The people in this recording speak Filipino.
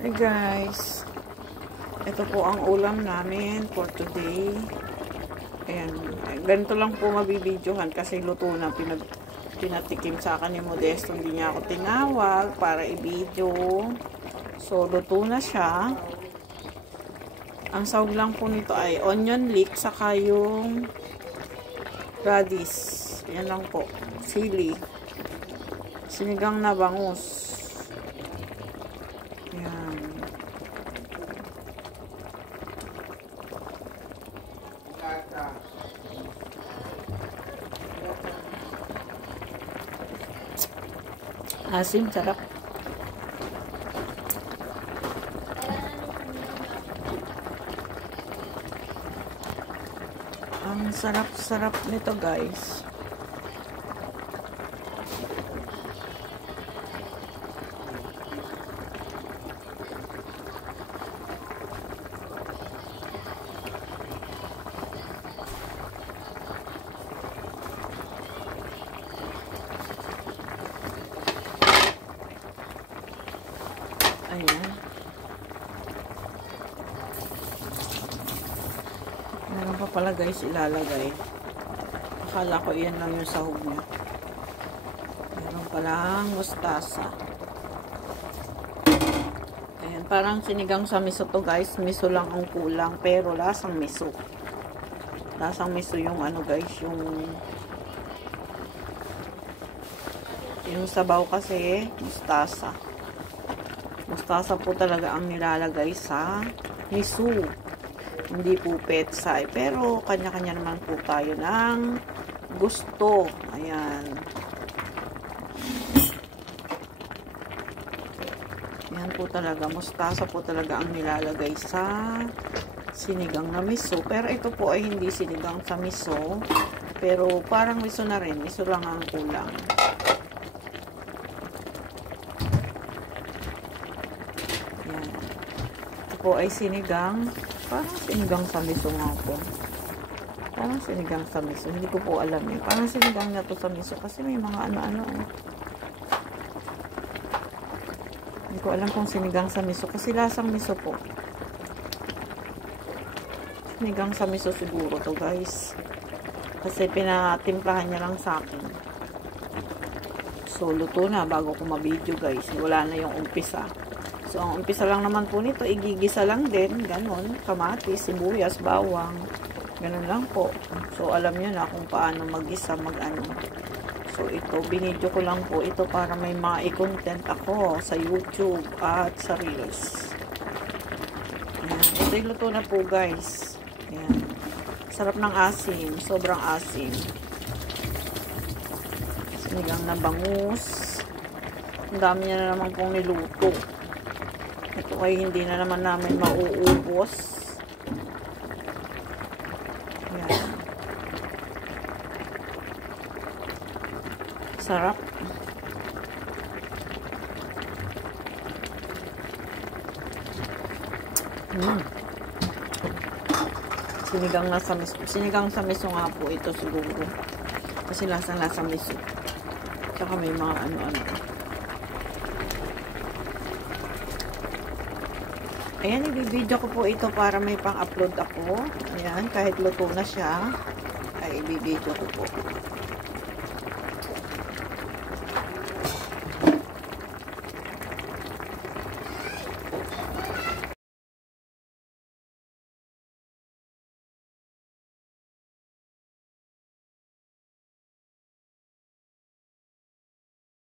Hey guys, ito po ang ulam namin for today. Ayan, ganito lang po mabibidyohan kasi luto na. Pinatikim sa akin ni Modesto, hindi niya ako tinawag para i-video. So luto na siya. Ang sahog lang po nito ay onion leek saka yung radish. Yan lang po, sili, sinigang na bangus. Yan. Asim, sarap. Ang sarap-sarap nito, guys. Ayan. Meron pa pala guys ilalagay. Akala ko iyan lang yung sahog niya. Meron palang mustasa. Ayan, parang sinigang sa miso to guys. Miso lang ang kulang pero lasang miso. Lasang miso yung ano guys, yung sabaw kasi mustasa. Mustasa po talaga ang nilalagay sa miso. Hindi po petsay. Pero kanya-kanya naman po tayo ng gusto. Ayan. Ayan po talaga. Mustasa po talaga ang nilalagay sa sinigang na miso. Pero ito po ay hindi sinigang sa miso. Pero parang miso na rin. Miso lang ang kulang. Po ay sinigang, parang sinigang sa miso nga po. Parang sinigang sa miso, hindi ko po alam eh. Parang sinigang na to sa miso kasi may mga ano-ano eh. Hindi ko alam kung sinigang sa miso kasi lasang miso po. Sinigang sa miso siguro to guys. Kasi pinatimplahan niya lang sa akin. So luto na bago ko ma-video guys. Wala na yung umpisa. So, ang umpisa lang naman po nito, igigisa lang din, ganon, kamatis, sibuyas, bawang, ganon lang po. So, alam nyo na kung paano mag-isa, mag-ano. So, ito, binidyo ko lang po ito para may ma-content ako sa YouTube at sa Reels. Ayan, ito yung luto na po guys. Ayan. Sarap ng asim, sobrang asim. Sinigang na bangus. Ang dami niya na naman pong niluto. Ito ay hindi na naman namin mauubos. Ayan. Sarap. Sinigang sa miso nga po ito siguro. Kasi lasang-lasa miso. Tsaka may mga ano-ano. Ayan, i-video ko po ito para may pang-upload ako. Ayan, kahit luto na siya, ay i-video ko po.